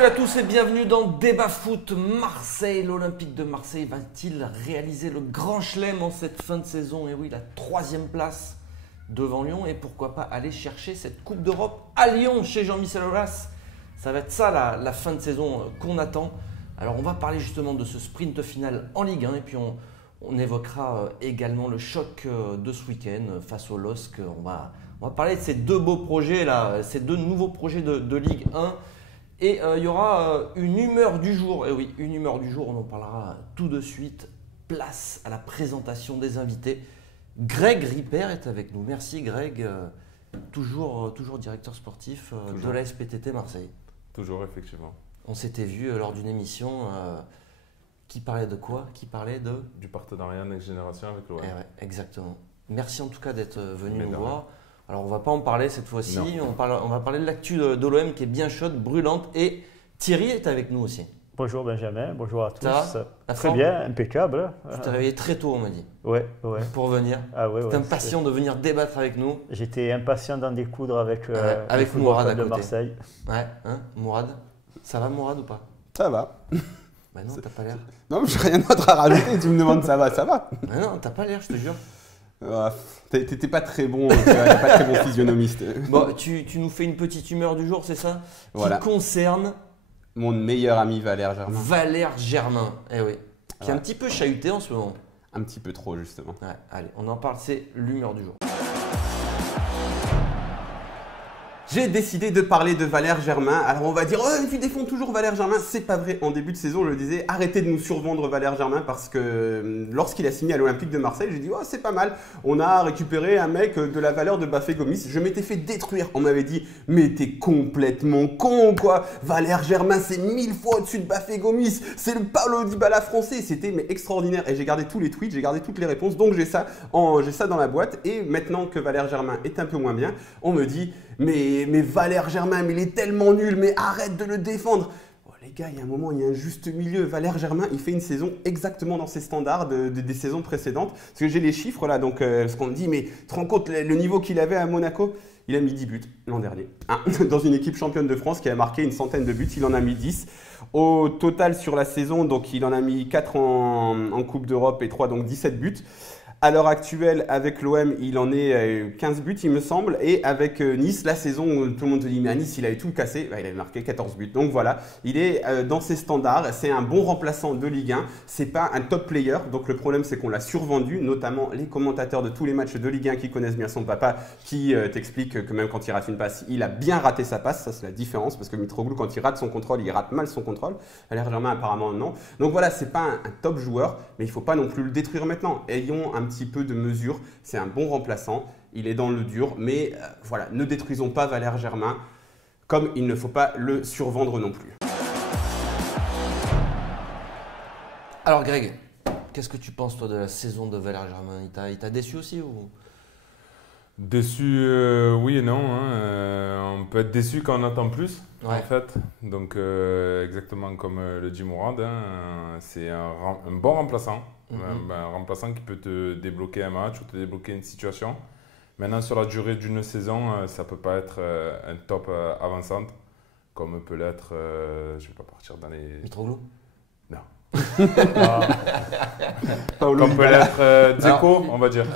Salut à tous et bienvenue dans Débat Foot Marseille. L'Olympique de Marseille va-t-il réaliser le grand chelem en cette fin de saison? Et oui, la 3e place devant Lyon. Et pourquoi pas aller chercher cette Coupe d'Europe à Lyon chez Jean-Michel Aulas. Ça va être ça la fin de saison qu'on attend. Alors on va parler justement de ce sprint final en Ligue 1 et puis on évoquera également le choc de ce week-end face au LOSC. On va parler de ces deux beaux projets là, ces deux nouveaux projets de Ligue 1. Et il y aura une humeur du jour. Et oui, une humeur du jour, on en parlera tout de suite. Place à la présentation des invités. Greg Ripper est avec nous. Merci Greg, toujours directeur sportif de la SPTT Marseille. Toujours, effectivement. On s'était vu lors d'une émission qui parlait de quoi? Qui parlait de... Du partenariat Next Generation avec l'OM. Ouais, exactement. Merci en tout cas d'être venu nous voir. Alors on ne va pas en parler cette fois-ci, on va parler de l'actu de l'OM qui est bien chaude, brûlante, et Thierry est avec nous aussi. Bonjour Benjamin, bonjour à tous. Ça va? Très bien, impeccable. Tu t'es réveillé très tôt, on m'a dit. Ouais. Pour venir. Ah ouais. T'es impatient de venir débattre avec nous. J'étais impatient d'en découdre avec Mourad à de côté. Marseille. Ouais, hein, Mourad. Ça va Mourad ou pas? Ça va. Bah non, t'as pas l'air. Non, j'ai rien d'autre à rajouter, tu me demandes ça va. Bah non, t'as pas l'air, je te jure. T'étais pas très bon, pas très bon physionomiste. Bon, tu nous fais une petite humeur du jour, c'est ça? Voilà. Qui concerne mon meilleur ami Valère Germain. Valère Germain, eh oui. Qui est un petit peu chahuté en ce moment. Un petit peu trop, justement. Ouais, allez, on en parle, c'est l'humeur du jour. J'ai décidé de parler de Valère Germain. Alors on va dire, oh, tu défends toujours Valère Germain. C'est pas vrai. En début de saison, je le disais, arrêtez de nous survendre Valère Germain parce que lorsqu'il a signé à l'Olympique de Marseille, j'ai dit, oh, c'est pas mal. On a récupéré un mec de la valeur de Bafé Gomis. Je m'étais fait détruire. On m'avait dit, mais t'es complètement con, quoi. Valère Germain, c'est 1000 fois au-dessus de Bafé Gomis. C'est le Paulo Dybala français. C'était extraordinaire. Et j'ai gardé tous les tweets, j'ai gardé toutes les réponses. Donc j'ai ça dans la boîte. Et maintenant que Valère Germain est un peu moins bien, on me dit, mais Valère Germain, mais il est tellement nul, mais arrête de le défendre. Oh, les gars, il y a un moment, il y a un juste milieu. Valère Germain, il fait une saison exactement dans ses standards des saisons précédentes. Parce que j'ai les chiffres là, donc ce qu'on me dit, mais tu te rends compte le niveau qu'il avait à Monaco? Il a mis 10 buts l'an dernier. Dans une équipe championne de France qui a marqué une centaine de buts, il en a mis 10. Au total sur la saison, donc il en a mis 4 en Coupe d'Europe et 3, donc 17 buts. À l'heure actuelle, avec l'OM, il en est 15 buts, il me semble. Et avec Nice, la saison où tout le monde te dit, mais à Nice, il avait tout cassé, il avait marqué 14 buts. Donc voilà, il est dans ses standards. C'est un bon remplaçant de Ligue 1. C'est pas un top player. Donc le problème, c'est qu'on l'a survendu, notamment les commentateurs de tous les matchs de Ligue 1 qui connaissent bien son papa, qui t'expliquent que même quand il rate une passe, il a bien raté sa passe. Ça, c'est la différence. Parce que Mitroglou, quand il rate son contrôle, il rate mal son contrôle. Valère Germain, apparemment, non. Donc voilà, c'est pas un top joueur, mais il faut pas non plus le détruire maintenant. Ayons un petit peu de mesure, c'est un bon remplaçant, il est dans le dur, mais voilà, ne détruisons pas Valère Germain, comme il ne faut pas le survendre non plus. Alors Greg, qu'est-ce que tu penses toi de la saison de Valère Germain? Il t'a déçu aussi ou... Déçu, oui et non. On peut être déçu quand on attend plus, en fait. Donc, exactement comme le dit Mourad, c'est un bon remplaçant. Un remplaçant qui peut te débloquer un match ou te débloquer une situation. Maintenant, sur la durée d'une saison, ça ne peut pas être un top avançante, comme peut l'être, je ne vais pas partir dans les... Mitroglou? Non. Comme peut l'être Dzeko, on va dire.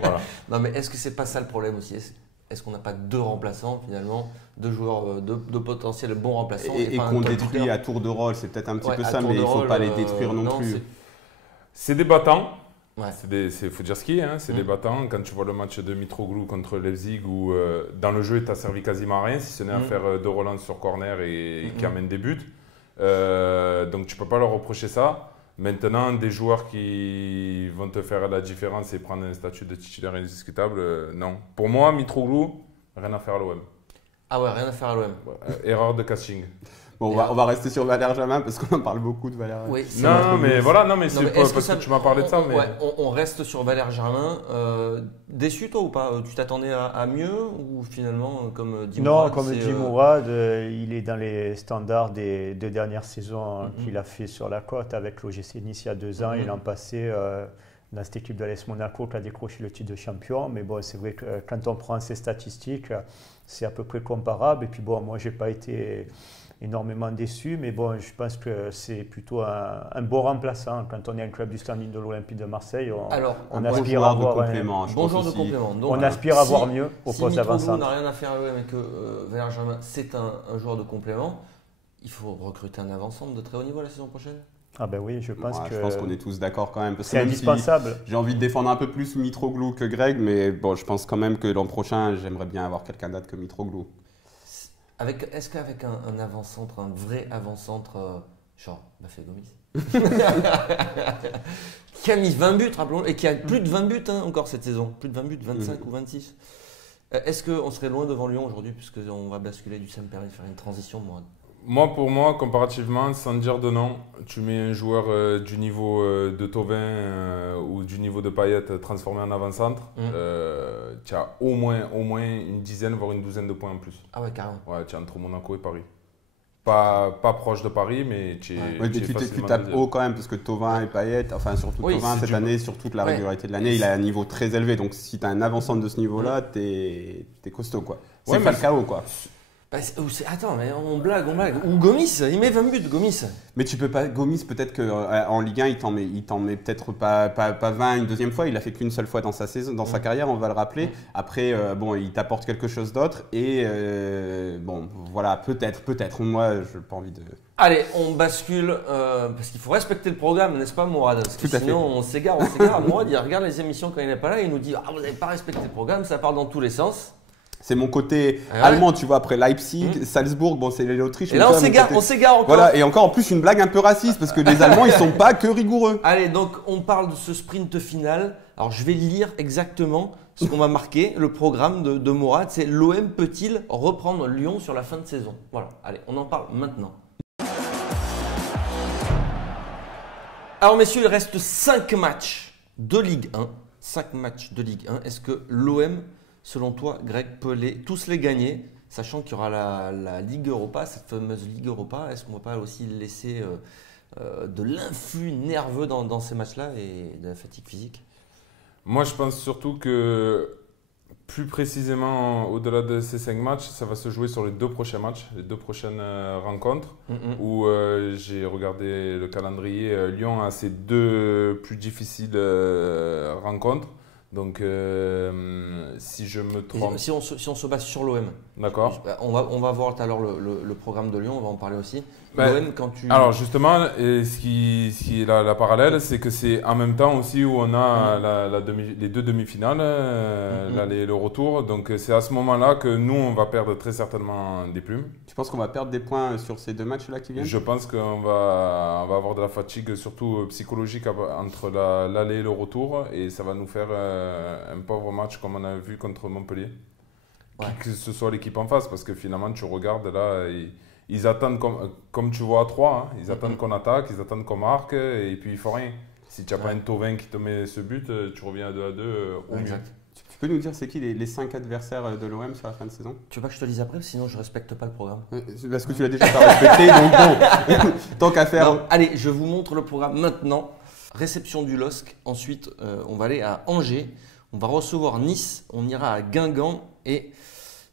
Voilà. Non, mais est-ce que c'est pas ça le problème aussi? Est-ce qu'on n'a pas deux remplaçants finalement, deux joueurs de potentiel bons remplaçants et qu'on détruit à tour de rôle, c'est peut-être un petit peu ça, mais il ne faut pas les détruire non plus. C'est débattant. Ouais. Il faut dire ce qui est, c'est débattant. Quand tu vois le match de Mitroglou contre Leipzig où dans le jeu, il t'a servi quasiment à rien, si ce n'est à faire deux relances sur corner et qui amènent des buts. Donc tu ne peux pas leur reprocher ça. Maintenant, des joueurs qui vont te faire la différence et prendre un statut de titulaire indiscutable, non. Pour moi, Mitroglou, rien à faire à l'OM. Ah ouais, rien à faire à l'OM. Erreur de casting. Bon, on va rester sur Valère Germain parce qu'on en parle beaucoup de Valère. Oui, mais c'est parce que tu m'as parlé de ça. Mais... Ouais, on reste sur Valère Germain. Déçu toi ou pas? Tu t'attendais à mieux ou finalement, comme dit Mourad? Non, comme dit Mourad, il est dans les standards des 2 dernières saisons qu'il a fait sur la côte avec l'OGC Nice il y a 2 ans. Et l'an passé, dans cette équipe de l'AS Monaco qui a décroché le titre de champion. Mais bon, c'est vrai que quand on prend ces statistiques, c'est à peu près comparable. Et puis bon, moi, je n'ai pas été énormément déçu, mais bon, je pense que c'est plutôt un bon remplaçant. Quand on est un club du standing de l'Olympique de Marseille, on aspire à avoir bon genre de complément. Donc, on aspire à voir mieux au poste d'avant-centre. Si n'a rien à faire à l'OM et que Valère Germain, c'est un joueur de complément, il faut recruter un avant-centre de très haut niveau la saison prochaine. Ah ben oui, je pense qu'on est tous d'accord quand même. C'est indispensable. Si j'ai envie de défendre un peu plus Mitroglou que Greg, mais bon, je pense quand même que l'an prochain, j'aimerais bien avoir quelqu'un d'autre que Mitroglou. Est-ce qu'avec un avant-centre, un vrai avant-centre, genre Bafé Gomis, qui a mis 20 buts, rappelons, et qui a plus de 20 buts encore cette saison, plus de 20 buts, 25 ou 26. Est-ce qu'on serait loin devant Lyon aujourd'hui, puisqu'on va basculer du Saint-Péry, faire une transition, Pour moi, comparativement, sans dire de nom, tu mets un joueur du niveau de Thauvin ou du niveau de Payet transformé en avant-centre, tu as au moins une dizaine, voire une douzaine de points en plus. Ah ouais, carrément. Ouais, tu es entre Monaco et Paris. Pas proche de Paris, mais tu tapes haut quand même, parce que Thauvin et Payet, enfin surtout Thauvin cette année, sur toute la régularité de l'année, il a un niveau très élevé. Donc si tu as un avant-centre de ce niveau-là, t'es costaud quoi. C'est Falcao quoi. Attends, mais on blague. Ou Gomis, il met 20 buts, Gomis. Mais tu peux pas, Gomis, peut-être qu'en Ligue 1, il t'en met peut-être pas 20 une deuxième fois. Il a fait qu'une seule fois dans sa saison, dans sa carrière, on va le rappeler. Après, il t'apporte quelque chose d'autre. Et voilà, peut-être. Moi, je n'ai pas envie de. Allez, on bascule, parce qu'il faut respecter le programme, n'est-ce pas, Mourad? Parce que sinon, on s'égare. Mourad, il regarde les émissions quand il n'est pas là, il nous dit « Ah, vous n'avez pas respecté le programme, ça part dans tous les sens ». C'est mon côté allemand, tu vois, après Leipzig, Salzbourg, bon, c'est l'Autriche. Et là, on s'égare encore. Voilà, et encore en plus, une blague un peu raciste, parce que les Allemands, ils sont pas que rigoureux. Allez, donc, on parle de ce sprint final. Alors, je vais lire exactement ce qu'on va marquer, le programme de Mourad. C'est l'OM peut-il reprendre Lyon sur la fin de saison? Voilà, allez, on en parle maintenant. Alors, messieurs, il reste 5 matchs de Ligue 1. 5 matchs de Ligue 1. Est-ce que l'OM, selon toi, Greg, peut tous les gagner, sachant qu'il y aura la Ligue Europa, cette fameuse Ligue Europa? Est-ce qu'on ne va pas aussi laisser de l'influx nerveux dans ces matchs-là et de la fatigue physique? Moi, je pense surtout que, plus précisément, au-delà de ces 5 matchs, ça va se jouer sur les 2 prochains matchs, les 2 prochaines rencontres, où j'ai regardé le calendrier. Lyon a ses 2 plus difficiles rencontres. Donc, si je me trompe… Si on se base sur l'OM. D'accord. On va voir tout à l'heure le programme de Lyon, on va en parler aussi. L'OM, quand tu… Alors justement, ce qui est la parallèle, c'est que c'est en même temps aussi où on a les 2 demi-finales, l'aller et le retour. Donc c'est à ce moment-là que nous, on va perdre très certainement des plumes. Tu penses qu'on va perdre des points sur ces 2 matchs-là qui viennent? Je pense qu'on va avoir de la fatigue, surtout psychologique, entre l'aller et le retour. Et ça va nous faire un pauvre match comme on a vu contre Montpellier. Ouais. Que ce soit l'équipe en face, parce que finalement, tu regardes là… Ils attendent, comme tu vois à 3, ils attendent qu'on attaque, ils attendent qu'on marque, et puis ils font rien. Si tu n'as pas un Thauvin qui te met ce but, tu reviens à 2-2 au mieux. Tu peux nous dire c'est qui les 5 adversaires de l'OM sur la fin de saison? Tu veux pas que je te lise après, sinon je ne respecte pas le programme. Parce que tu l'as déjà pas respecté, donc bon, tant qu'à faire. Non, allez, je vous montre le programme maintenant. Réception du LOSC, ensuite on va aller à Angers, on va recevoir Nice, on ira à Guingamp et…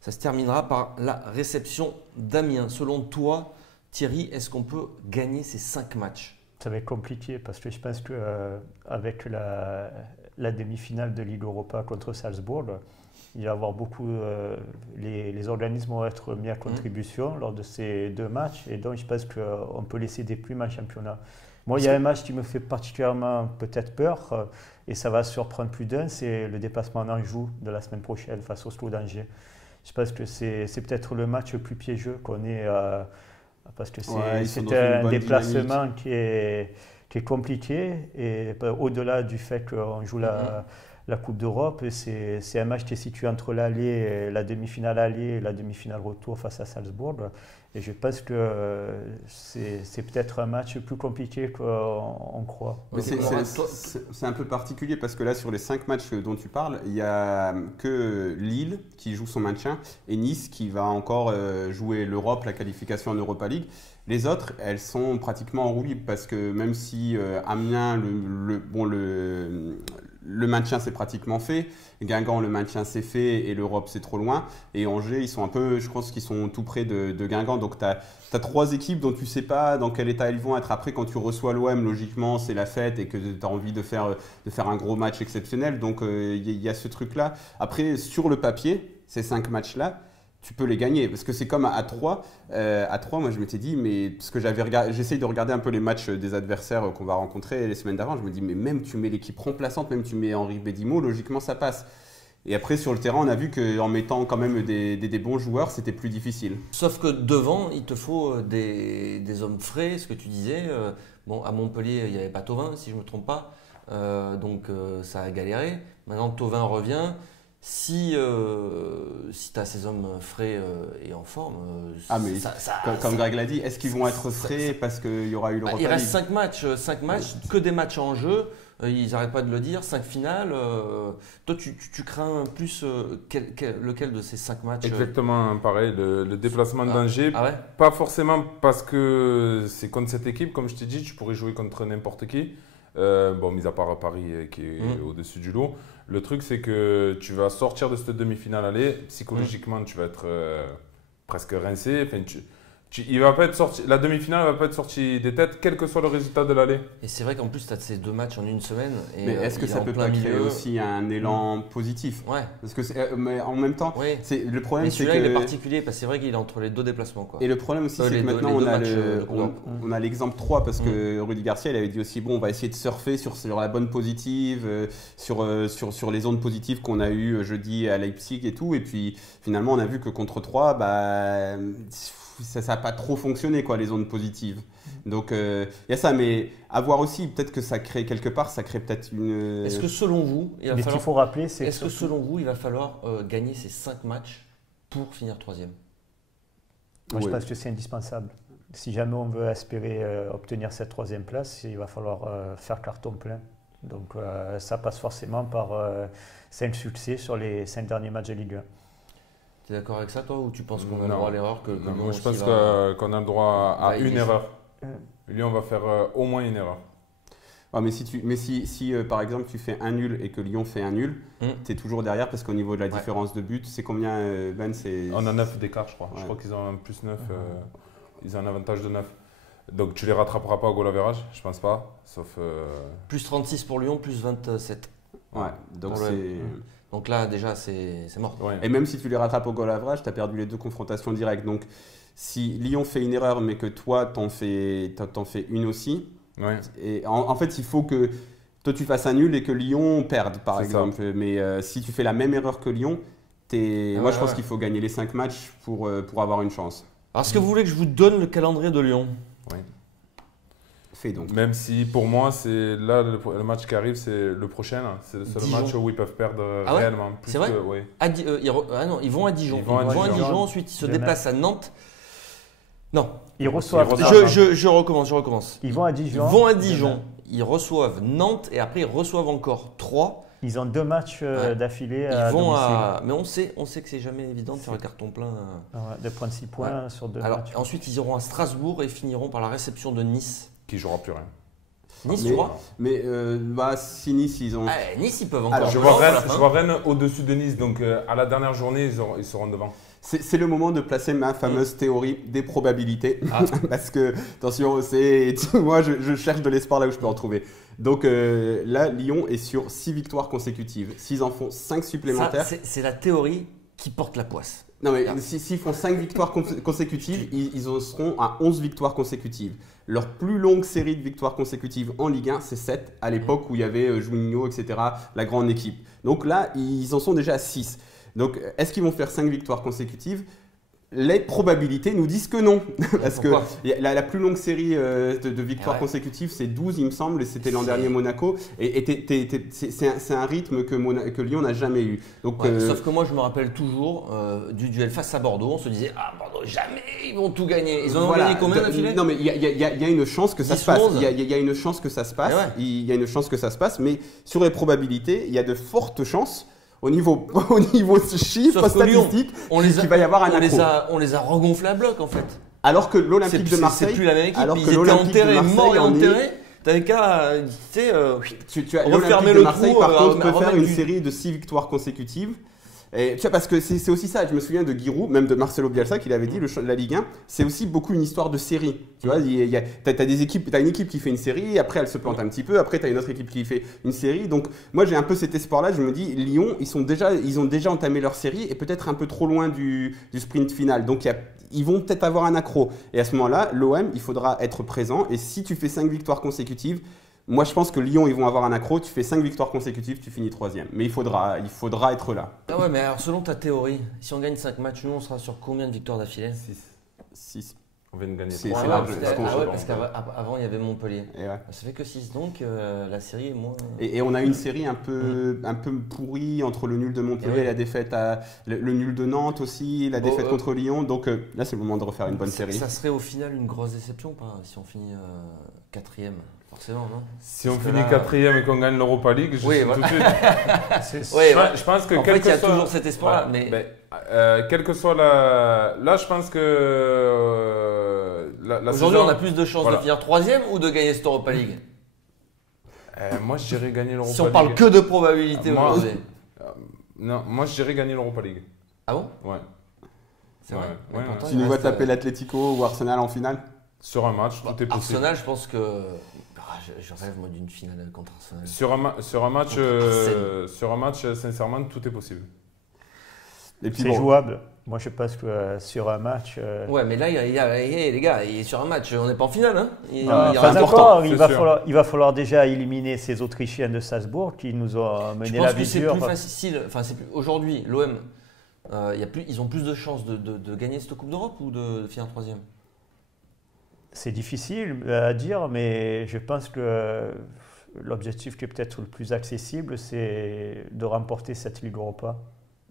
ça se terminera par la réception d'Amiens. Selon toi, Thierry, est-ce qu'on peut gagner ces 5 matchs? Ça va être compliqué parce que je pense qu'avec la demi-finale de Ligue Europa contre Salzbourg, il va y avoir beaucoup… les organismes vont être mis à contribution lors de ces 2 matchs et donc je pense qu'on peut laisser des plumes en championnat. Moi, il y a un match qui me fait particulièrement peut-être peur et ça va surprendre plus d'un, c'est le déplacement en Anjou de la semaine prochaine face au Slough d'Angers. Je pense que c'est peut-être le match le plus piégeux qu'on ait, parce que c'est un déplacement qui est compliqué et au-delà du fait qu'on joue la Coupe d'Europe, c'est un match qui est situé entre la demi-finale aller et la demi-finale retour face à Salzbourg. Et je pense que c'est peut-être un match plus compliqué qu'on croit. C'est un peu particulier parce que là, sur les 5 matchs dont tu parles, il n'y a que Lille qui joue son maintien et Nice qui va encore jouer l'Europe, la qualification en Europa League. Les autres, elles sont pratiquement en roue libre parce que même si Amiens, le maintien c'est pratiquement fait. Guingamp, le maintien c'est fait et l'Europe c'est trop loin. Et Angers, ils sont un peu, je pense qu'ils sont tout près de Guingamp. Donc tu as 3 équipes dont tu sais pas dans quel état elles vont être. Après, quand tu reçois l'OM, logiquement c'est la fête et que tu as envie de faire un gros match exceptionnel. Donc il y a ce truc-là. Après, sur le papier, ces 5 matchs-là, tu peux les gagner. Parce que c'est comme à 3. À 3, moi je m'étais dit, mais parce que j'essaye de regarder un peu les matchs des adversaires qu'on va rencontrer les semaines d'avant. Je me dis, mais même tu mets l'équipe remplaçante, même tu mets Henri Bédimo, logiquement ça passe. Et après sur le terrain, on a vu qu'en mettant quand même des bons joueurs, c'était plus difficile. Sauf que devant, il te faut des hommes frais, ce que tu disais. Bon, à Montpellier, il n'y avait pas Thauvin, si je ne me trompe pas. Donc ça a galéré. Maintenant, Thauvin revient. Si tu as ces hommes frais et en forme, comme Greg l'a dit, est-ce qu'ils vont être frais parce qu'il y aura eu l'Europa League ? Il reste 5 matchs, que des matchs en jeu. Ils n'arrêtent pas de le dire, 5 finales. Toi, tu crains plus lequel de ces 5 matchs Exactement pareil, le déplacement d'Angers. Ah ouais ? Pas forcément parce que c'est contre cette équipe, comme je t'ai dit, tu pourrais jouer contre n'importe qui. Mis à part Paris qui est au-dessus du lot. Le truc, c'est que tu vas sortir de cette demi-finale aller. Psychologiquement, tu vas être presque rincé. Enfin, il va pas être sorti, la demi-finale ne va pas être sortie des têtes, quel que soit le résultat de l'aller. Et c'est vrai qu'en plus, tu as ces 2 matchs en une semaine. Et mais est-ce que ça peut pas créer aussi un élan positif ? Ouais. Parce que mais en même temps, le problème, c'est que… celui-là, il est particulier parce que c'est vrai qu'il est entre les 2 déplacements. Quoi. Et le problème aussi, c'est que maintenant, on a l'exemple 3 parce que Rudy Garcia, il avait dit aussi, bon, on va essayer de surfer sur la bonne positive, sur les ondes positives qu'on a eues jeudi à Leipzig et tout. Et puis, finalement, on a vu que contre 3, ça n'a pas trop fonctionné, quoi, les zones positives. Donc, il y a ça, mais à voir aussi, peut-être que ça crée quelque part, ça crée peut-être une… Est-ce que selon vous, il va falloir gagner ces 5 matchs pour finir 3e ? Moi, je pense que c'est indispensable. Si jamais on veut espérer obtenir cette 3e place, il va falloir faire carton plein. Donc, ça passe forcément par 5 succès sur les 5 derniers matchs de Ligue 1. Tu es d'accord avec ça, toi, ou tu penses qu'on a le droit à l'erreur moi, je pense qu'on a le droit à une erreur. Lyon va faire au moins une erreur. Ah, mais si par exemple, tu fais un nul et que Lyon fait un nul, tu es toujours derrière parce qu'au niveau de la différence de but, c'est combien, Ben ? On a 9 d'écart, je crois. Ouais. Je crois qu'ils ont un plus 9. Ils ont un avantage de 9. Donc, tu les rattraperas pas au goal average, je pense pas. Sauf… Plus 36 pour Lyon, plus 27. Ouais, donc c'est… Donc là, déjà, c'est mort. Ouais. Et même si tu les rattrapes au goal average, tu as perdu les 2 confrontations directes. Donc, si Lyon fait une erreur, mais que toi, t'en fais une aussi, et en fait, il faut que toi, tu fasses un nul et que Lyon perde, par exemple. Ça. Mais si tu fais la même erreur que Lyon, moi, je pense qu'il faut gagner les 5 matchs pour avoir une chance. Alors, est-ce que vous voulez que je vous donne le calendrier de Lyon ? Oui. Donc. Même si pour moi, c'est là le match qui arrive, c'est le prochain. C'est le seul match où ils peuvent perdre réellement. C'est vrai ? Non, ils vont à Dijon. Ils vont à Dijon, ensuite ils se déplacent à Nantes. Non. Ils reçoivent. Je recommence. Ils vont à Dijon. Ils vont à Dijon. Ils reçoivent Nantes et après ils reçoivent encore 3. Ils ont 2 matchs d'affilée à domicile. Mais on sait que c'est jamais évident de faire le carton plein. De prendre 6 points sur 2 matchs. Ensuite, ils iront à Strasbourg et finiront par la réception de Nice. Qui jouera plus rien. Nice, tu crois ? Mais si Nice, ils ont… Nice, ils peuvent encore… Alors, je vois Rennes au-dessus de Nice, donc à la dernière journée, ils seront devant. C'est le moment de placer ma fameuse théorie des probabilités. Parce que, attention, moi, je cherche de l'espoir là où je peux en trouver. Donc là, Lyon est sur 6 victoires consécutives. S'ils en font 5 supplémentaires… C'est la théorie qui porte la poisse. Non, mais s'ils font 5 victoires consécutives, ils en seront à 11 victoires consécutives. Leur plus longue série de victoires consécutives en Ligue 1, c'est 7, à l'époque où il y avait Juninho, etc., la grande équipe. Donc là, ils en sont déjà à 6. Donc, est-ce qu'ils vont faire 5 victoires consécutives ? Les probabilités nous disent que non. Parce que la plus longue série de victoires consécutives, c'est 12, il me semble, et c'était l'an dernier Monaco. Et c'est un rythme que Lyon n'a jamais eu. Donc, sauf que moi, je me rappelle toujours du duel face à Bordeaux. On se disait, Bordeaux, jamais ils vont tout gagner. Ils ont gagné combien d'affilée ? Non, mais il y a une chance que ça se passe. Il y a une chance que ça se passe. Il y a une chance que ça se passe. Mais sur les probabilités, il y a de fortes chances. Au niveau chiffres statistiques, il va y avoir un accro. On les a regonflés à bloc en fait. Alors que l'Olympique de Marseille, c'est plus la même équipe. Ils étaient enterrés, morts et enterrés. T'avais qu'à, tu as refermer l'Olympique de le Marseille, trou, par contre, peut faire remettre une du- série de 6 victoires consécutives. Et, tu vois, parce que c'est aussi ça, je me souviens de Giroud, même de Marcelo Bielsa qui l'avait dit, la Ligue 1, c'est aussi beaucoup une histoire de série. Tu vois, t'as une équipe qui fait une série, après elle se plante un petit peu, après t'as une autre équipe qui fait une série. Donc moi j'ai un peu cet espoir-là, je me dis, Lyon, ils ont déjà entamé leur série et peut-être un peu trop loin du sprint final. Donc ils vont peut-être avoir un accro. Et à ce moment-là, l'OM, il faudra être présent. Et si tu fais 5 victoires consécutives, moi, je pense que Lyon, ils vont avoir un accro. Tu fais 5 victoires consécutives, tu finis 3e. Mais il faudra être là. Ah ouais, mais alors selon ta théorie, si on gagne 5 matchs, nous on sera sur combien de victoires d'affilée? 6. On vient de gagner C'est 3. large. Parce qu'avant il y avait Montpellier. Et ouais. Ça fait que 6, donc la série est moins. Et on a une série un peu pourrie entre le nul de Montpellier et la défaite le nul de Nantes aussi, la défaite contre Lyon. Donc là, c'est le moment de refaire une bonne série. Ça serait au final une grosse déception ou pas si on finit 4e? Forcément, non? Si on finit 4e et qu'on gagne l'Europa League, je sais tout de suite. Je pense que en fait, il y a toujours cet espoir-là. Quelle que soit la. Là, je pense que. Aujourd'hui, on a plus de chances de finir 3e ou de gagner cette Europa League? Moi, je dirais gagner l'Europa League. Si on parle que de probabilité aujourd'hui. Non, moi, je dirais gagner l'Europa League. Ah bon? Ouais. C'est vrai. Ouais. Tu nous vois taper l'Atlético ou Arsenal en finale? Sur un match, tout est possible. Arsenal, je pense que. Je rêve moi d'une finale contre Arsenal. Sur un match, sincèrement, tout est possible. C'est jouable. Moi, je pense que sur un match. Ouais, mais là, les gars, il est sur un match. On n'est pas en finale. Hein. Pas encore. Il va falloir déjà éliminer ces Autrichiens de Salzbourg qui nous ont mené la vie dure. Je pense que c'est plus facile. Enfin, aujourd'hui, l'OM, ils ont plus de chances de gagner cette Coupe d'Europe ou de finir 3e? C'est difficile à dire, mais je pense que l'objectif qui est peut-être le plus accessible, c'est de remporter cette Ligue Europa.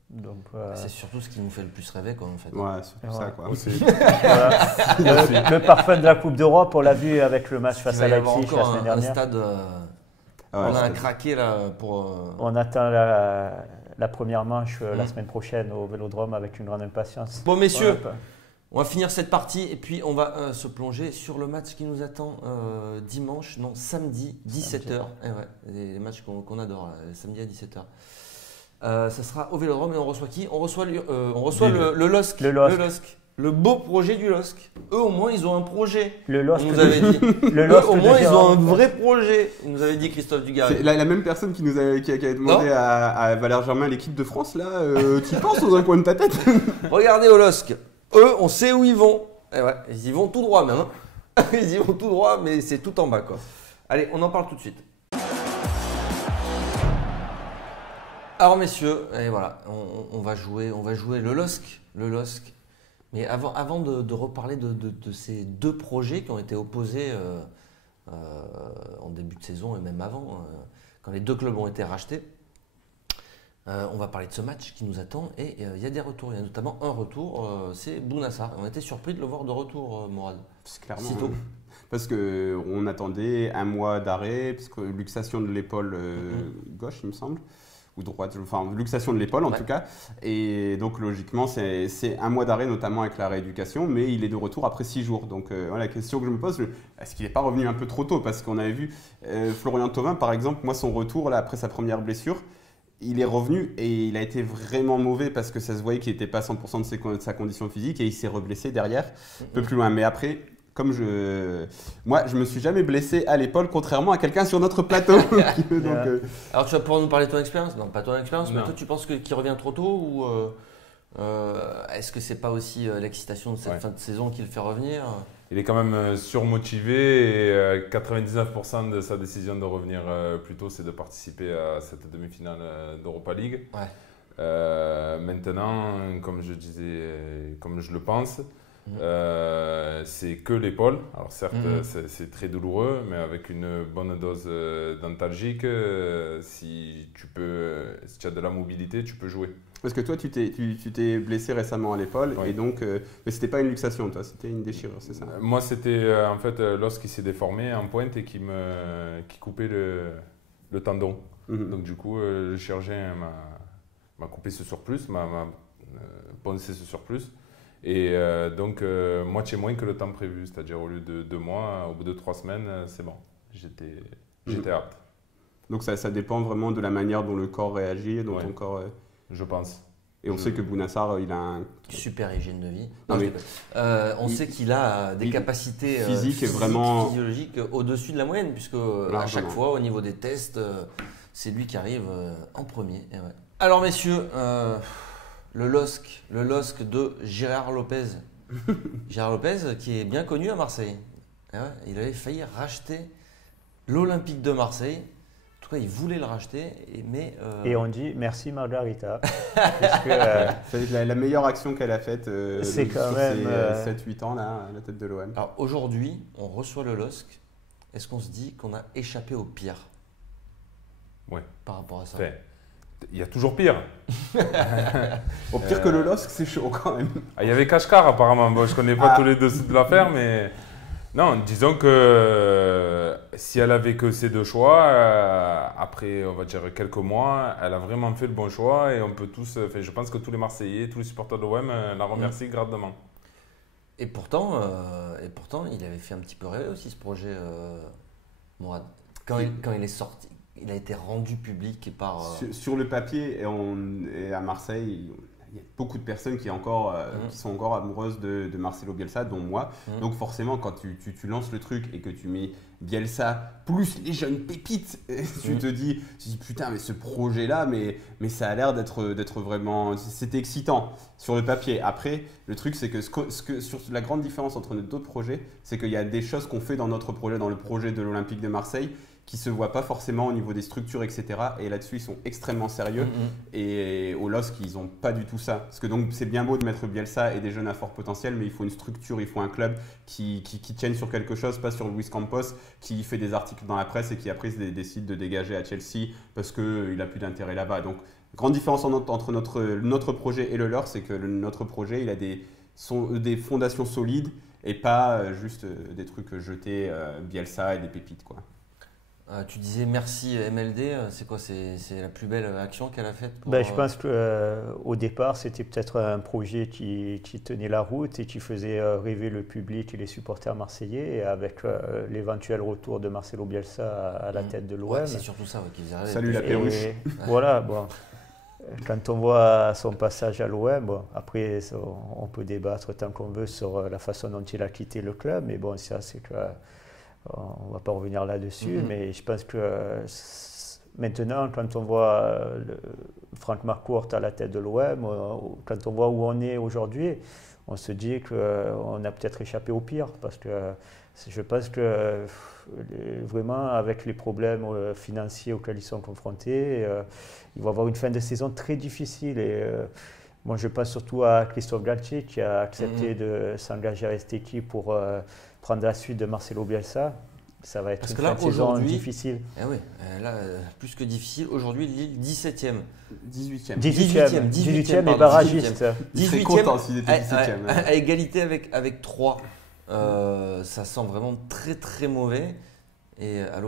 Donc, c'est surtout ce qui nous fait le plus rêver, quoi, en fait. Ouais, c'est ça, quoi. Le parfum de la Coupe d'Europe, on l'a vu avec le match face à Leipzig la semaine dernière. Un stade, on a un craqué là pour. On attend la première manche la semaine prochaine au Vélodrome avec une grande impatience. Bon, messieurs. On va finir cette partie et puis on va se plonger sur le match qui nous attend samedi, 17h. Les matchs qu'on adore, samedi à 17h. Ça sera au Vélodrome et on reçoit qui? On reçoit le LOSC. Le beau projet du LOSC. Eux, au moins, ils ont un projet. Le LOSC, nous avait dit. Eux, au moins, ils ont un vrai projet. Il nous avait dit Christophe Dugarry. C'est la même personne qui avait demandé à Valère Germain, l'équipe de France, là, tu penses dans un coin de ta tête? Regardez au LOSC. Eux, on sait où ils vont. Et ouais, ils y vont tout droit même. Hein. Ils y vont tout droit, mais c'est tout en bas, quoi. Allez, on en parle tout de suite. Alors, messieurs, et voilà, on va jouer le LOSC. Mais avant de reparler de ces deux projets qui ont été opposés en début de saison et même avant, quand les deux clubs ont été rachetés, on va parler de ce match qui nous attend et il y a des retours. Il y a notamment un retour, c'est Bounassar. On était surpris de le voir de retour, Mourad. C'est clairement. Sitôt. Parce qu'on attendait un mois d'arrêt, parce que luxation de l'épaule gauche, il me semble, ou droite, enfin luxation de l'épaule en tout cas. Et donc logiquement, c'est un mois d'arrêt, notamment avec la rééducation, mais il est de retour après 6 jours. Donc la question que je me pose, est-ce qu'il n'est pas revenu un peu trop tôt? Parce qu'on avait vu Florian Thauvin, par exemple, moi son retour là, après sa première blessure, il est revenu et il a été vraiment mauvais parce que ça se voyait qu'il n'était pas à 100% de sa condition physique et il s'est reblessé derrière, un peu plus loin. Mais après, moi, je me suis jamais blessé à l'épaule, contrairement à quelqu'un sur notre plateau. Alors, tu vas pouvoir nous parler de ton expérience? Non, pas ton expérience, mais toi, tu penses qu'il revient trop tôt ou est-ce que c'est pas aussi l'excitation de cette fin de saison qui le fait revenir? Il est quand même surmotivé et 99% de sa décision de revenir plus tôt, c'est de participer à cette demi-finale d'Europa League. Ouais. Maintenant, comme je le pense, c'est que l'épaule. Alors certes, c'est très douloureux, mais avec une bonne dose d'antalgique, si tu as de la mobilité, tu peux jouer. Parce que toi, tu t'es blessé récemment à l'épaule, et donc, mais c'était pas une luxation, toi, c'était une déchirure, c'est ça? Moi, c'était en fait l'os qui s'est déformé en pointe et qui coupait le tendon. Donc du coup, le chirurgien m'a coupé ce surplus, m'a poncé ce surplus. Et donc, moitié moins que le temps prévu, c'est-à-dire au lieu de 2 mois, au bout de 3 semaines, c'est bon. j'étais apte. Donc ça dépend vraiment de la manière dont le corps réagit, dont ton corps... Je pense. Et on sait que Bounassar, il a un... Super hygiène de vie. Non, on sait qu'il a des capacités physiques et vraiment physiologiques au-dessus de la moyenne, puisque à chaque fois, au niveau des tests, c'est lui qui arrive en premier. Et ouais. Alors messieurs, le LOSC de Gérard Lopez. Gérard Lopez qui est bien connu à Marseille. Et ouais, il avait failli racheter l'Olympique de Marseille. En tout cas, il voulait le racheter, Et on dit merci Margarita. c'est la meilleure action qu'elle a faite c'est quand sur même, ses 7-8 ans là, à la tête de l'OM. Alors aujourd'hui, on reçoit le LOSC. Est-ce qu'on se dit qu'on a échappé au pire? Ouais. Par rapport à ça. Il y a toujours pire. Au pire que le LOSC, c'est chaud quand même. Il y avait Kashkar apparemment. Bon, je ne connais pas tous les dessous de l'affaire, mais... Non, disons que si elle avait que ces deux choix, après, on va dire quelques mois, elle a vraiment fait le bon choix et on peut tous, je pense que tous les Marseillais, tous les supporters de l'OM la remercient grandement. Et pourtant, il avait fait un petit peu rêver aussi ce projet, Mourad. Quand il est sorti, il a été rendu public par… Sur le papier et à Marseille… Il y a beaucoup de personnes qui sont encore amoureuses de Marcelo Bielsa, dont moi. Donc forcément, quand tu lances le truc et que tu mets Bielsa plus les jeunes pépites, tu te dis putain, mais ce projet-là, mais ça a l'air d'être vraiment… C'était excitant sur le papier. Après, le truc, c'est que, sur la grande différence entre nos d'autres projets, c'est qu'il y a des choses qu'on fait dans notre projet, dans le projet de l'Olympique de Marseille, qui ne se voient pas forcément au niveau des structures, etc. Et là-dessus, ils sont extrêmement sérieux. Et au LOSC, ils n'ont pas du tout ça. Parce que donc, c'est bien beau de mettre Bielsa et des jeunes à fort potentiel, mais il faut une structure, il faut un club qui tienne sur quelque chose, pas sur Luis Campos, qui fait des articles dans la presse et qui après décide de dégager à Chelsea parce qu'il n'a plus d'intérêt là-bas. Donc, grande différence entre notre projet et le leur, c'est que notre projet, il a des fondations solides et pas juste des trucs jetés Bielsa et des pépites, quoi. Tu disais merci MLD, c'est quoi? C'est la plus belle action qu'elle a faite Je pense qu'au départ, c'était peut-être un projet qui tenait la route et qui faisait rêver le public et les supporters marseillais. Et avec l'éventuel retour de Marcelo Bielsa à la tête de l'OM. Ouais, c'est surtout ça qui faisait rêver. Salut la perruche. Voilà, bon. Quand on voit son passage à l'OM, bon, après on peut débattre tant qu'on veut sur la façon dont il a quitté le club, mais bon, ça c'est que… On ne va pas revenir là-dessus, mais je pense que maintenant, quand on voit Franck Marcourt à la tête de l'OM, quand on voit où on est aujourd'hui, on se dit qu'on a peut-être échappé au pire. Parce que je pense que vraiment, avec les problèmes financiers auxquels ils sont confrontés, ils vont avoir une fin de saison très difficile. Et moi, je pense surtout à Christophe Galtier qui a accepté de s'engager avec cette équipe pour prendre la suite de Marcelo Bielsa. Ça va être une fin de saison difficile. Eh oui, là, plus que difficile. Aujourd'hui, Lille 17e. 18e et barragiste. 18e à égalité avec 3. Ça sent vraiment très très mauvais. Et à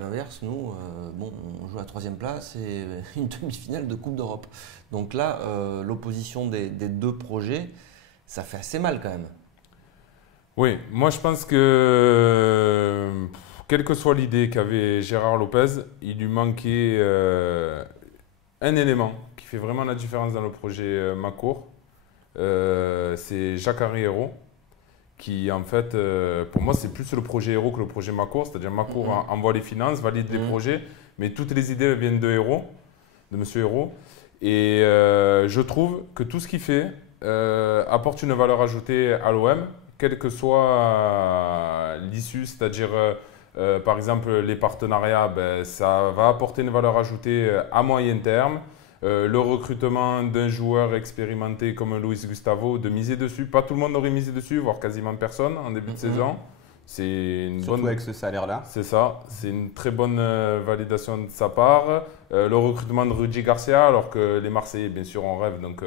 l'inverse, nous, on joue à 3e place et une demi-finale de Coupe d'Europe. Donc là, l'opposition des deux projets, ça fait assez mal quand même. Oui, moi je pense que, quelle que soit l'idée qu'avait Gérard Lopez, il lui manquait un élément qui fait vraiment la différence dans le projet Macour. C'est Jacare Hérault, qui en fait, pour moi, c'est plus le projet Hérault que le projet Macour. C'est-à-dire Macour envoie les finances, valide les projets, mais toutes les idées viennent de Hérault, de M. Hérault. Et je trouve que tout ce qu'il fait apporte une valeur ajoutée à l'OM, quelle que soit l'issue, c'est-à-dire par exemple les partenariats, ça va apporter une valeur ajoutée à moyen terme. Le recrutement d'un joueur expérimenté comme Luis Gustavo, de miser dessus. Pas tout le monde aurait misé dessus, voire quasiment personne en début de saison. Surtout avec ce salaire-là. C'est ça, c'est une très bonne validation de sa part. Le recrutement de Rudy Garcia, alors que les Marseillais, bien sûr, on rêve, donc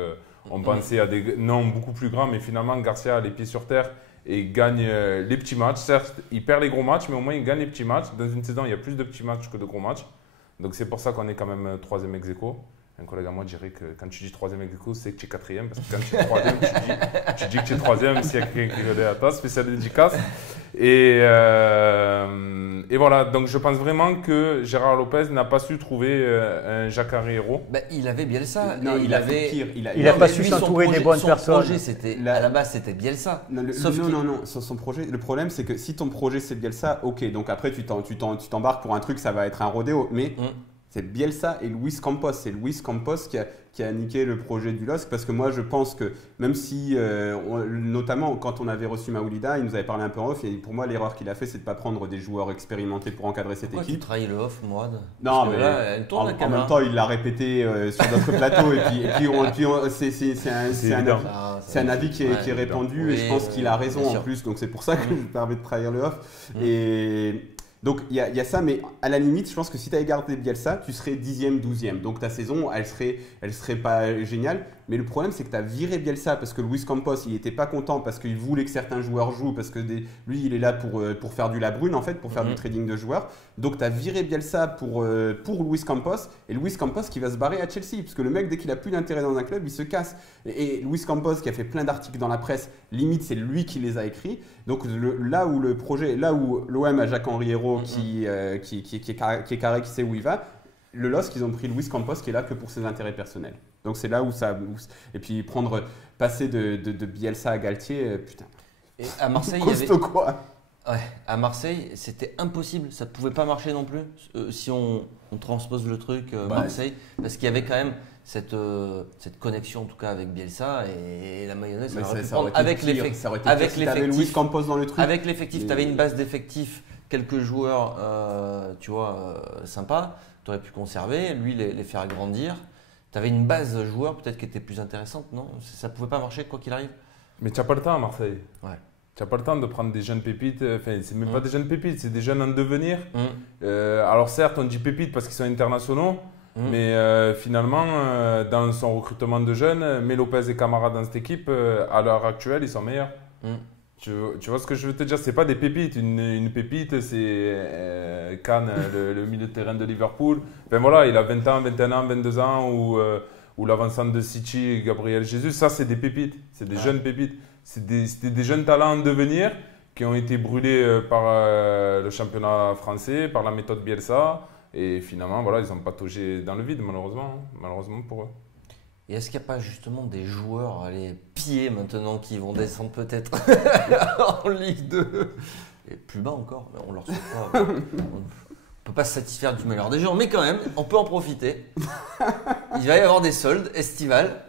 on pensait à des noms beaucoup plus grands, mais finalement Garcia a les pieds sur terre et gagne les petits matchs. Certes, il perd les gros matchs, mais au moins il gagne les petits matchs. Dans une saison, il y a plus de petits matchs que de gros matchs. Donc c'est pour ça qu'on est quand même 3e ex-aequo. Un collègue à moi dirait que quand tu dis 3e ex-aequo, c'est que tu es 4e, parce que quand tu es 3e, tu dis que tu es 3e s'il y a quelqu'un qui est à toi, spécial dédicace. Et Et voilà, donc je pense vraiment que Gérard Lopez n'a pas su trouver un Jacare Hérault. Bah, il avait Bielsa. Non, il avait pire. Il n'a pas su s'entourer des bonnes personnes. À la base, c'était Bielsa. Non, son projet. Le problème, c'est que si ton projet c'est Bielsa, ok, donc après tu t'embarques pour un truc, ça va être un rodéo. Mais c'est Bielsa et Luis Campos. C'est Luis Campos qui a niqué le projet du LOSC, parce que moi je pense que même si, notamment quand on avait reçu Maoulida, il nous avait parlé un peu en off, et pour moi l'erreur qu'il a fait, c'est de ne pas prendre des joueurs expérimentés pour encadrer cette Pourquoi équipe. tu trahis le off, Mourad? Non, mais là, elle tourne en même temps, il l'a répété sur d'autres plateaux, c'est un avis qui est répandu, et je pense qu'il a raison en plus, donc c'est pour ça que je me permets de trahir le off. Et donc il y a ça, mais à la limite, je pense que si tu avais gardé Bielsa, tu serais 10e, 12e. Donc ta saison, elle serait pas géniale. Mais le problème, c'est que tu as viré Bielsa parce que Luis Campos, il n'était pas content, parce qu'il voulait que certains joueurs jouent, parce que lui, il est là pour faire du labrune, en fait, pour faire du trading de joueurs. Donc tu as viré Bielsa pour Luis Campos, et Luis Campos qui va se barrer à Chelsea, parce que le mec, dès qu'il a plus d'intérêt dans un club, il se casse. Et Luis Campos, qui a fait plein d'articles dans la presse, limite, c'est lui qui les a écrits. Donc là où l'OM a Jacques-Henri Hérault qui est carré, qui sait où il va, le LOSC, ils ont pris Luis Campos qui est là que pour ses intérêts personnels. Donc c'est là où ça... Et puis passer de Bielsa à Galtier, putain. Et à Marseille, costaud quoi. Ouais, à Marseille, c'était impossible. Ça ne pouvait pas marcher non plus si on transpose le truc Marseille. Parce qu'il y avait quand même cette connexion en tout cas avec Bielsa, et la mayonnaise, avec l'effectif. Luis Campos dans le truc. Avec l'effectif, tu avais une base d'effectifs, quelques joueurs sympas. Tu aurais pu conserver, lui les faire grandir. Tu avais une base de joueurs peut-être qui était plus intéressante, non? Ça ne pouvait pas marcher quoi qu'il arrive. Mais tu n'as pas le temps à Marseille. Ouais. Tu n'as pas le temps de prendre des jeunes pépites. Enfin, c'est même pas des jeunes pépites, c'est des jeunes en devenir. Alors certes, on dit pépites parce qu'ils sont internationaux, mais finalement, dans son recrutement de jeunes, Mé Lopez et Camara dans cette équipe, à l'heure actuelle, ils sont meilleurs. Tu vois ce que je veux te dire? C'est pas des pépites. Une pépite, c'est Kane, le milieu de terrain de Liverpool. Enfin voilà, il a 20 ans, 21 ans, 22 ans, ou l'avancante de City, Gabriel Jesus. Ça, c'est des pépites. C'est des jeunes pépites. C'était des jeunes talents en devenir qui ont été brûlés par le championnat français, par la méthode Bielsa. Et finalement, voilà, ils ont pataugé dans le vide, malheureusement. Malheureusement pour eux. Et est-ce qu'il n'y a pas justement des joueurs, les pieds maintenant, qui vont descendre peut-être en Ligue 2 et plus bas encore, mais on leur souhaite pas. On ne peut pas se satisfaire du meilleur des joueurs, mais quand même, on peut en profiter. Il va y avoir des soldes estivales.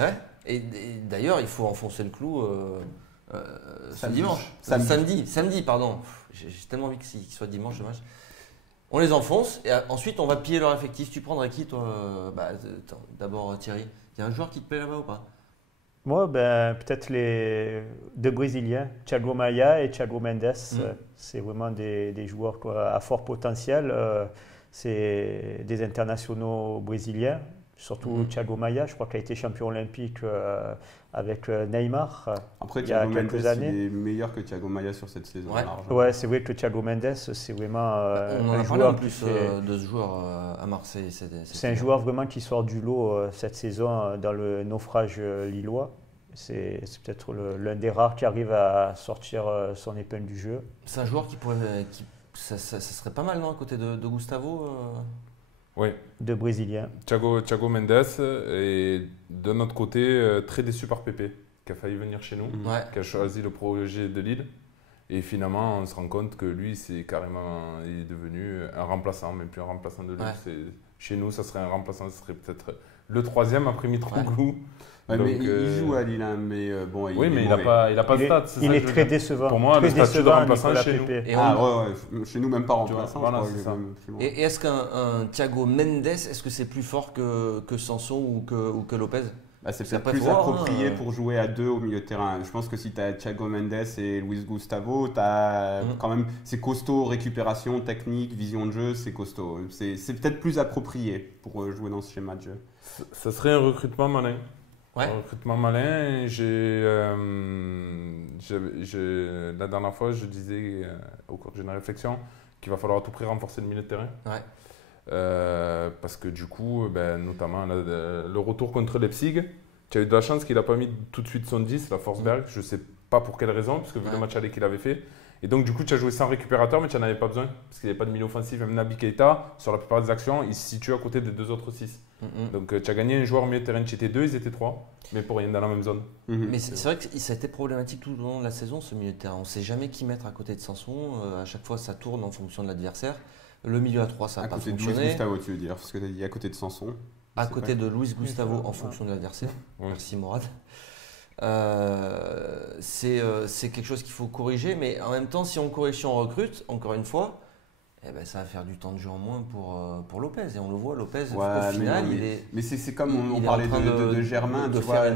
Ouais. Et d'ailleurs, il faut enfoncer le clou ce dimanche. Samedi, pardon. J'ai tellement envie qu'il soit dimanche, dommage. On les enfonce et ensuite on va piller leur effectif. Tu prendrais qui toi? D'abord Thierry, il y a un joueur qui te plaît là-bas ou pas? Moi, peut-être les deux Brésiliens, Thiago Maia et Thiago Mendes. C'est vraiment des joueurs à fort potentiel. C'est des internationaux brésiliens. Surtout Thiago Maia, je crois qu'il a été champion olympique avec Neymar. Après, il y a Thiago quelques Mendes, années. il est meilleur que Thiago Maia sur cette saison. Ouais, c'est vrai que Thiago Mendes, c'est vraiment on en a un parlé joueur en plus de ce joueur à Marseille. C'est un joueur vraiment qui sort du lot cette saison dans le naufrage lillois. C'est peut-être l'un des rares qui arrive à sortir son épingle du jeu. C'est un joueur qui pourrait... ça serait pas mal, non, à côté de Gustavo Oui. De Brésilien. Thiago Mendes est de notre côté très déçu par Pépé, qui a failli venir chez nous, qui a choisi le projet de Lille. Et finalement, on se rend compte que lui, il est devenu un remplaçant, même plus un remplaçant de Lille. Chez nous, ça serait un remplaçant, ce serait peut-être le troisième après Mitroglou. Ouais, mais il joue à Lille, mais bon. Il n'a pas de stats. Il est très décevant. Pour moi, le statut de remplaçant chez nous. Chez nous, même pas remplaçant. Voilà, c'est ça. Et est-ce qu'un Thiago Mendes, est-ce que c'est plus fort que Sanson ou que Lopez? C'est peut-être plus approprié pour jouer à deux au milieu de terrain. Je pense que si tu as Thiago Mendes et Luis Gustavo, quand même, c'est costaud, récupération, technique, vision de jeu, c'est costaud. C'est peut-être plus approprié pour jouer dans ce schéma de jeu. Ça serait un recrutement malin. Ouais. Un recrutement malin. La dernière fois, je disais au cours d'une réflexion qu'il va falloir à tout prix renforcer le milieu de terrain. Ouais. Parce que du coup, notamment le retour contre Leipzig, tu as eu de la chance qu'il n'a pas mis tout de suite son 10, la Forsberg. Je ne sais pas pour quelle raison, parce que vu le match aller qu'il avait fait. Et donc, du coup, tu as joué sans récupérateur, mais tu n'en avais pas besoin parce qu'il n'y avait pas de milieu offensif. Même Naby Keita, sur la plupart des actions, il se situe à côté des 2 autres 6. Donc, tu as gagné un joueur au milieu de terrain. Tu étais 2, ils étaient 3, mais pour rien dans la même zone. Mais c'est vrai que ça a été problématique tout au long de la saison, ce milieu de terrain. On ne sait jamais qui mettre à côté de Sanson. À chaque fois, ça tourne en fonction de l'adversaire. Le milieu à 3, ça n'a pas fonctionné. À côté de Luis Gustavo, tu veux dire, parce que tu as dit à côté de Sanson. À côté de Luis Gustavo en fonction de l'adversaire. Merci Mourad. C'est quelque chose qu'il faut corriger, mais en même temps, si on corrige, si on recrute, encore une fois, ça va faire du temps de jeu en moins pour Lopez. Et on le voit, Lopez, au final, mais c'est comme on parlait de Germain, tu vois.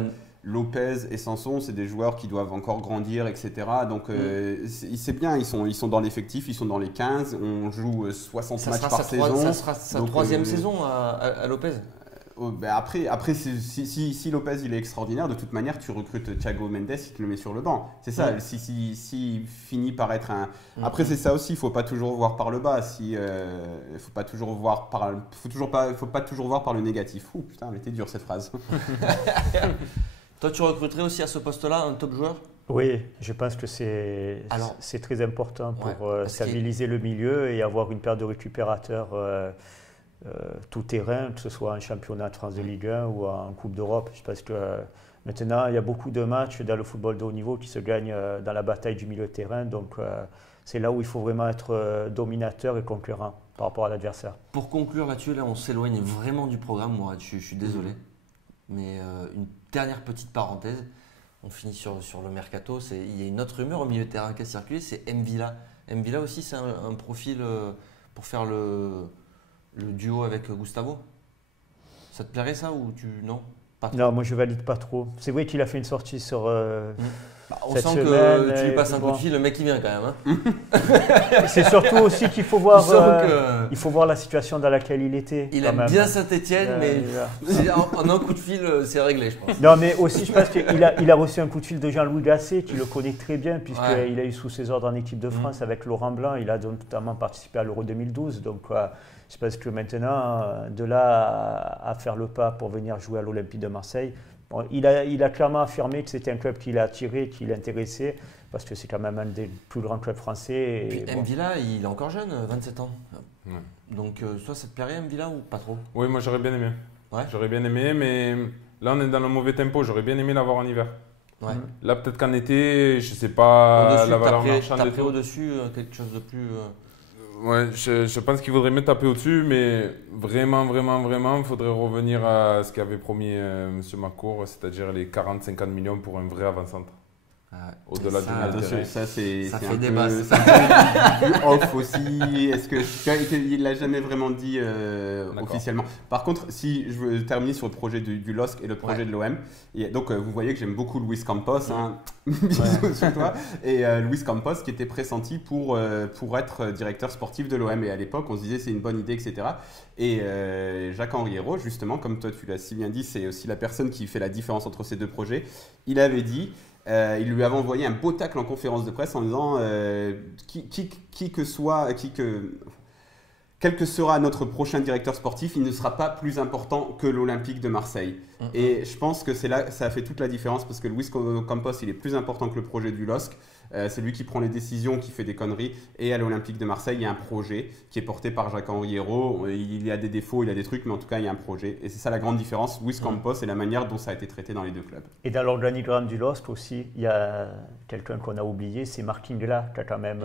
Lopez et Sanson, c'est des joueurs qui doivent encore grandir, etc. Donc c'est bien, ils sont dans l'effectif, ils sont dans les 15, on joue 60 matchs par saison. Ça sera sa 3e saison à Lopez. Après si Lopez il est extraordinaire, de toute manière tu recrutes Thiago Mendes, il te le met sur le banc. C'est ça, s'il finit par être un... Après c'est ça aussi, il ne faut pas toujours voir par le bas, il ne faut pas toujours voir par le négatif. Ouh putain, elle était dure cette phrase. Toi, tu recruterais aussi à ce poste-là un top joueur ? Oui, je pense que c'est très important pour stabiliser le milieu et avoir une paire de récupérateurs tout terrain, que ce soit en championnat de France de Ligue 1 ou en Coupe d'Europe. Je pense que maintenant, il y a beaucoup de matchs dans le football de haut niveau qui se gagnent dans la bataille du milieu de terrain. Donc, c'est là où il faut vraiment être dominateur et concurrent par rapport à l'adversaire. Pour conclure là-dessus, on s'éloigne vraiment du programme. Moi, je suis désolé. Mais une dernière petite parenthèse, on finit sur le mercato. Il y a une autre rumeur au milieu de terrain qui a circulé, c'est M'Vila. M'Vila aussi, c'est un profil pour faire le duo avec Gustavo. Ça te plairait ça ou non ? Pas trop. Non, moi je valide pas trop. C'est vrai qu'il a fait une sortie sur on cette sent semaine, que tu lui passes un coup de fil, le mec il vient quand même. Hein. C'est surtout aussi qu'il faut voir, il faut voir la situation dans laquelle il était. Il aime bien Saint-Etienne, mais en un coup de fil, c'est réglé, je pense. Non, mais aussi je pense qu'il a reçu un coup de fil de Jean-Louis Gasset, qui le connaît très bien, puisqu'il a eu sous ses ordres en équipe de France avec Laurent Blanc. Il a notamment participé à l'Euro 2012. Donc je pense que maintenant, de là à faire le pas pour venir jouer à l'Olympique de Marseille, bon, il a clairement affirmé que c'était un club qui l'a attiré, qui l'intéressait, parce que c'est quand même un des plus grands clubs français. Et puis M'Vila, il est encore jeune, 27 ans. Ouais. Donc, soit ça te plairait M'Vila ou pas trop ? Oui, moi j'aurais bien aimé. Ouais. J'aurais bien aimé, mais là on est dans le mauvais tempo. J'aurais bien aimé l'avoir en hiver. Ouais. Là, peut-être qu'en été, je ne sais pas la valeur marchande. T'as pris au-dessus quelque chose de plus. Ouais, je pense qu'il faudrait mieux taper au-dessus, mais vraiment, il faudrait revenir à ce qu'avait promis M. Macour, c'est-à-dire les 40-50 millions pour un vrai avant-centre. Au-delà du milieu. Ça fait débat. C'est un peu off aussi. Est-ce que il l'a jamais vraiment dit officiellement. Par contre, si je veux terminer sur le projet du LOSC et le projet de l'OM, donc vous voyez que j'aime beaucoup Luis Campos, bisous sur toi, et Luis Campos qui était pressenti pour être directeur sportif de l'OM. Et à l'époque, on se disait c'est une bonne idée, etc. Et Jacques-Henri Hérault, justement, comme toi tu l'as si bien dit, c'est aussi la personne qui fait la différence entre ces deux projets. Il avait dit. Il lui avait envoyé un beau tacle en conférence de presse en disant quel que sera notre prochain directeur sportif, il ne sera pas plus important que l'Olympique de Marseille. Et je pense que c'est là que ça a fait toute la différence parce que Luis Campos, il est plus important que le projet du LOSC. C'est lui qui prend les décisions, qui fait des conneries. Et à l'Olympique de Marseille, il y a un projet qui est porté par Jacques-Henri Hérault. Il y a des défauts, il y a des trucs, mais en tout cas, il y a un projet. Et c'est ça la grande différence, Luis Campos et la manière dont ça a été traité dans les deux clubs. Et dans l'organigramme du LOSC aussi, il y a quelqu'un qu'on a oublié, c'est Marc Ingla, qui a quand même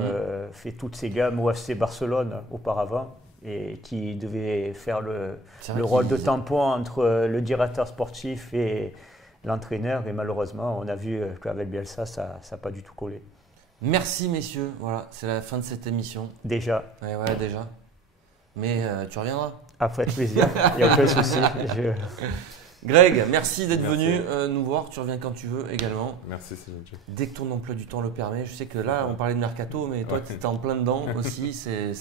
fait toutes ses gammes au FC Barcelone auparavant et qui devait faire le rôle de tampon entre le directeur sportif et l'entraîneur. Et malheureusement, on a vu qu'avec Bielsa, ça n'a pas du tout collé. Merci messieurs, voilà, c'est la fin de cette émission. Déjà. Ouais, déjà. Mais tu reviendras. Après plaisir, il n'y a aucun souci. Greg, merci d'être venu nous voir. Tu reviens quand tu veux également. Merci, c'est gentil. Dès que ton emploi du temps le permet. Je sais que là, on parlait de mercato, mais toi, tu étais en plein dedans aussi. C'est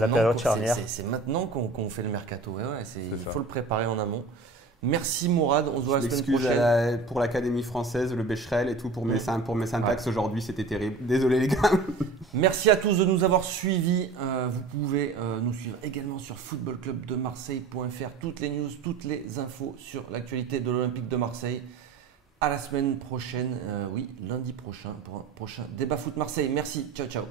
la période charnière. C'est maintenant qu'on fait le mercato. Il faut le préparer en amont. Merci Mourad, on se voit la semaine prochaine. Pour l'Académie française, le Becherel et tout, pour mes syntaxes aujourd'hui, c'était terrible. Désolé les gars. Merci à tous de nous avoir suivis. Vous pouvez nous suivre également sur footballclubdemarseille.fr. Toutes les news, toutes les infos sur l'actualité de l'Olympique de Marseille. À la semaine prochaine, oui, lundi prochain, pour un prochain Débat Foot Marseille. Merci, ciao ciao.